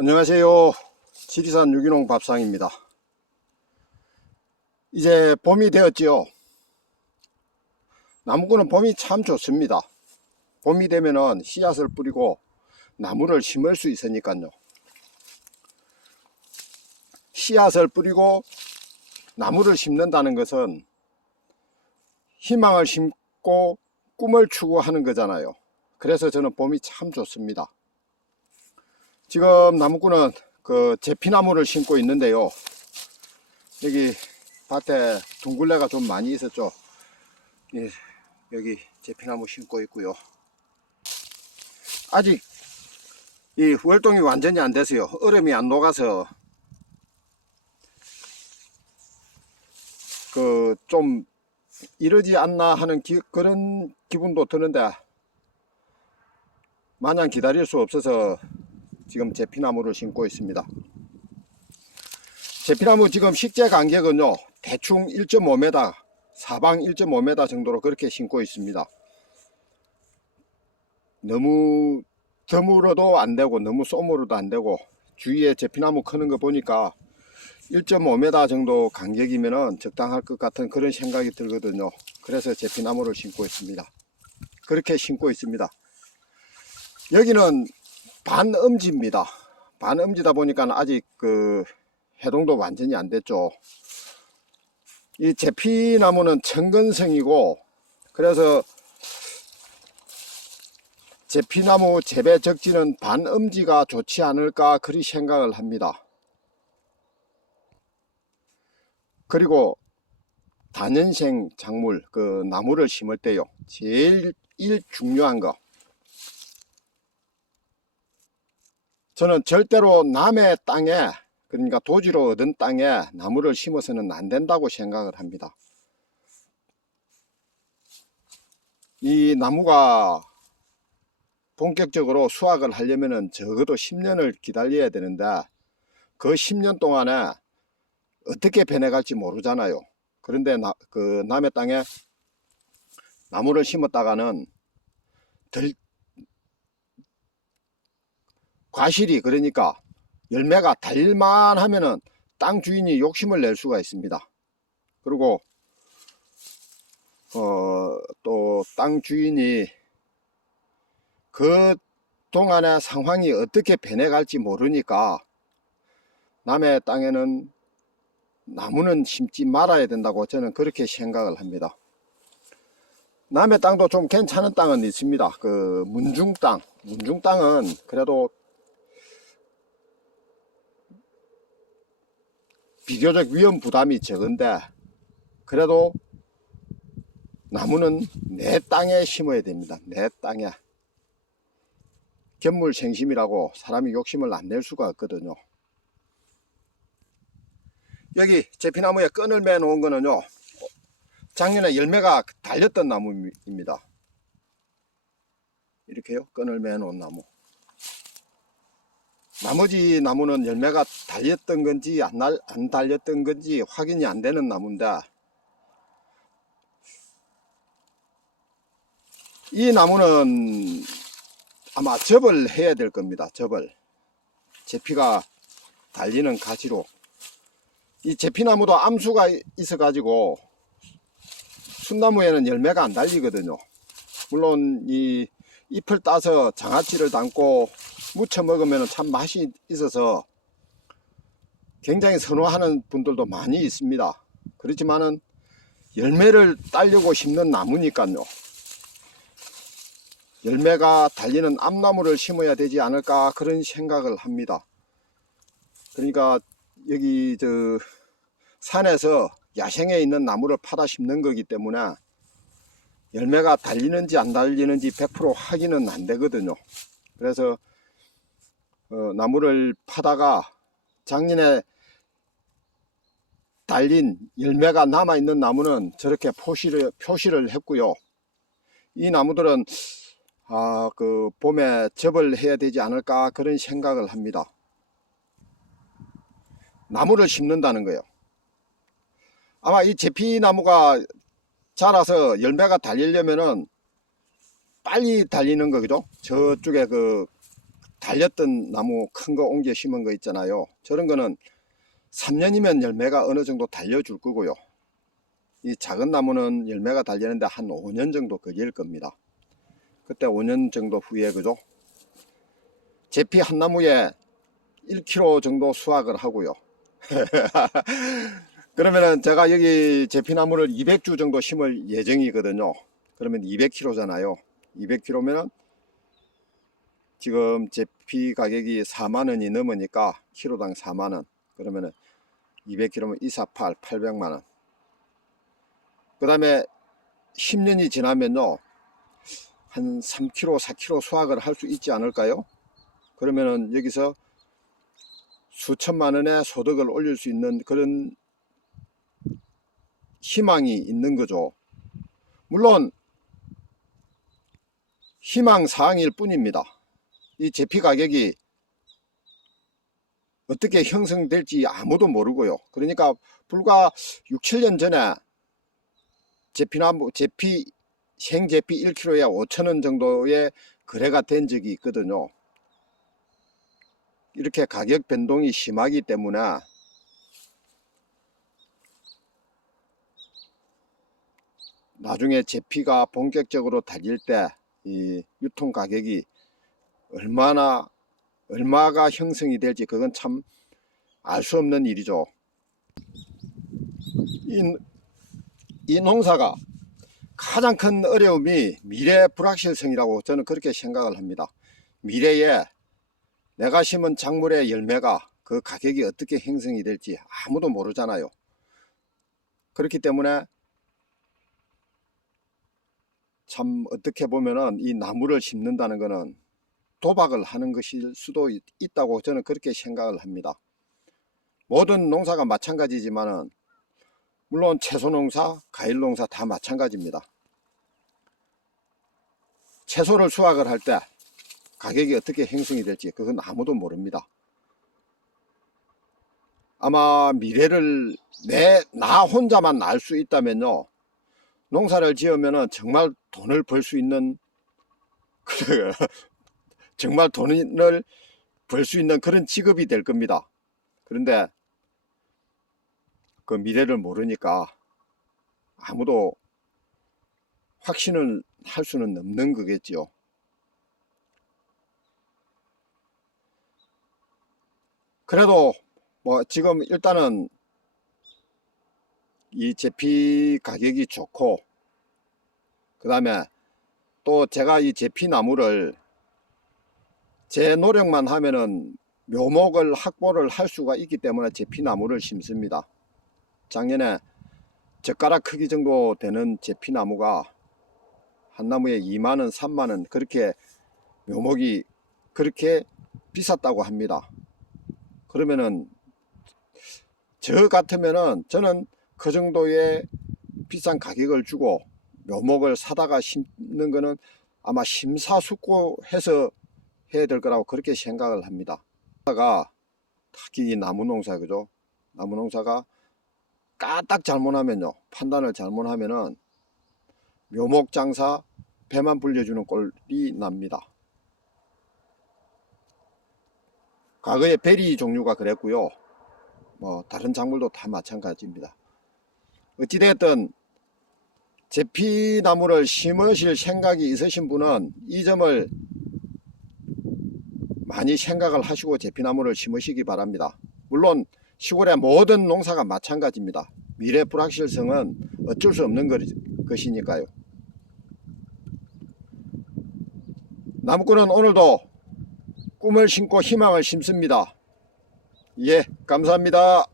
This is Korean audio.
안녕하세요. 지리산 유기농 밥상입니다. 이제 봄이 되었지요. 나무꾼은 봄이 참 좋습니다. 봄이 되면은 씨앗을 뿌리고 나무를 심을 수 있으니까요. 씨앗을 뿌리고 나무를 심는다는 것은 희망을 심고 꿈을 추구하는 거잖아요. 그래서 저는 봄이 참 좋습니다. 지금 나무꾼은 제피나무를 심고 있는데요. 여기 밭에 둥글레가 좀 많이 있었죠. 예, 여기 제피나무 심고 있고요. 아직 이 월동이 완전히 안 돼서요. 얼음이 안 녹아서 좀 이러지 않나 하는 그런 기분도 드는데 마냥 기다릴 수 없어서 지금 제피나무를 심고 있습니다. 제피나무 지금 식재 간격은요 대충 1.5m, 사방 1.5m 정도로 그렇게 심고 있습니다. 너무 드물어도 안 되고 너무 쏘물어도 안 되고 주위에 제피나무 크는 거 보니까 1.5m 정도 간격이면 적당할 것 같은 그런 생각이 들거든요. 그래서 제피나무를 심고 있습니다. 그렇게 심고 있습니다. 여기는 반음지입니다. 반음지다 보니까 아직 해동도 완전히 안 됐죠. 이 제피나무는 천근성이고 그래서 제피나무 재배 적지는 반음지가 좋지 않을까 그리 생각을 합니다. 그리고 다년생 작물 나무를 심을 때요 제일 중요한 거, 저는 절대로 남의 땅에, 그러니까 도지로 얻은 땅에 나무를 심어서는 안 된다고 생각을 합니다. 이 나무가 본격적으로 수확을 하려면 적어도 10년을 기다려야 되는데 그 10년 동안에 어떻게 변해갈지 모르잖아요. 그런데 남의 땅에 나무를 심었다가는 과실이, 그러니까 열매가 달릴만 하면은 땅 주인이 욕심을 낼 수가 있습니다. 그리고 또 땅 주인이 그 동안의 상황이 어떻게 변해갈지 모르니까 남의 땅에는 나무는 심지 말아야 된다고 저는 그렇게 생각을 합니다. 남의 땅도 좀 괜찮은 땅은 있습니다. 문중땅은 그래도 비교적 위험 부담이 적은데 그래도 나무는 내 땅에 심어야 됩니다. 내 땅에. 견물생심이라고 사람이 욕심을 안 낼 수가 없거든요. 여기 제피나무에 끈을 매 놓은 거는요 작년에 열매가 달렸던 나무입니다. 이렇게요, 끈을 매 놓은 나무. 나머지 나무는 열매가 달렸던 건지 안 달렸던 건지 확인이 안 되는 나무인데 이 나무는 아마 접을 해야 될 겁니다. 접을. 제피가 달리는 가지로. 이 제피나무도 암수가 있어 가지고 순나무에는 열매가 안 달리거든요. 물론 이 잎을 따서 장아찌를 담고 무쳐 먹으면 참 맛이 있어서 굉장히 선호하는 분들도 많이 있습니다. 그렇지만은 열매를 따려고 심는 나무니까요 열매가 달리는 암나무를 심어야 되지 않을까 그런 생각을 합니다. 그러니까 여기 산에서 야생에 있는 나무를 파다 심는 거기 때문에 열매가 달리는지 안 달리는지 100% 확인은 안 되거든요. 그래서 나무를 파다가 작년에 달린 열매가 남아있는 나무는 저렇게 표시를 했고요. 이 나무들은 봄에 접을 해야 되지 않을까 그런 생각을 합니다. 나무를 심는다는 거예요. 아마 이 제피나무가 자라서 열매가 달리려면은 빨리 달리는 거죠. 저쪽에 달렸던 나무 큰 거 옮겨 심은 거 있잖아요. 저런 거는 3년이면 열매가 어느 정도 달려줄 거고요. 이 작은 나무는 열매가 달리는데 한 5년 정도 걸릴 겁니다. 그때 5년 정도 후에 그죠? 제피 한 나무에 1kg 정도 수확을 하고요. 그러면은 제가 여기 제피나무를 200주 정도 심을 예정이거든요. 그러면 200kg잖아요. 200kg면은 지금 제피 가격이 4만원이 넘으니까 키로당 4만원. 그러면은 200kg면 248, 800만원. 그 다음에 10년이 지나면요 한 3kg, 4kg 수확을 할 수 있지 않을까요? 그러면은 여기서 수천만원의 소득을 올릴 수 있는 그런 희망이 있는 거죠. 물론 희망사항일 뿐입니다. 이 제피 가격이 어떻게 형성될지 아무도 모르고요. 그러니까 불과 6, 7년 전에 제피나무, 생제피 1kg에 5,000원 정도의 거래가 된 적이 있거든요. 이렇게 가격 변동이 심하기 때문에 나중에 제피가 본격적으로 달릴 때 이 유통 가격이 얼마가 형성이 될지 그건 참 알 수 없는 일이죠. 이 농사가 가장 큰 어려움이 미래 불확실성이라고 저는 그렇게 생각을 합니다. 미래에 내가 심은 작물의 열매가 그 가격이 어떻게 형성이 될지 아무도 모르잖아요. 그렇기 때문에 참 어떻게 보면은 이 나무를 심는다는 것은 도박을 하는 것일 수도 있다고 저는 그렇게 생각을 합니다. 모든 농사가 마찬가지지만은 물론 채소농사, 과일농사 다 마찬가지입니다. 채소를 수확을 할 때 가격이 어떻게 형성이 될지 그건 아무도 모릅니다. 아마 미래를 나 혼자만 알 수 있다면요 농사를 지으면은 정말 돈을 벌 수 있는 정말 돈을 벌 수 있는 그런 직업이 될 겁니다. 그런데 그 미래를 모르니까 아무도 확신을 할 수는 없는 거겠지요. 그래도 뭐 지금 일단은 이 제피 가격이 좋고 그 다음에 또 제가 이 제피 나무를 제 노력만 하면은 묘목을 확보를 할 수가 있기 때문에 제피 나무를 심습니다. 작년에 젓가락 크기 정도 되는 제피 나무가 한 나무에 2만원, 3만원 그렇게 묘목이 그렇게 비쌌다고 합니다. 그러면은 저 같으면은 저는 그 정도의 비싼 가격을 주고 묘목을 사다가 심는 거는 아마 심사숙고해서 해야 될 거라고 그렇게 생각을 합니다. 특히 이 나무농사 그죠? 나무농사가 까딱 잘못하면요 판단을 잘못하면은 묘목장사 배만 불려주는 꼴이 납니다. 과거에 베리 종류가 그랬고요 뭐 다른 작물도 다 마찬가지입니다. 어찌되었든 제피나무를 심으실 생각이 있으신 분은 이 점을 많이 생각을 하시고 제피나무를 심으시기 바랍니다. 물론 시골의 모든 농사가 마찬가지입니다. 미래 불확실성은 어쩔 수 없는 것이니까요. 나무꾼은 오늘도 꿈을 심고 희망을 심습니다. 예, 감사합니다.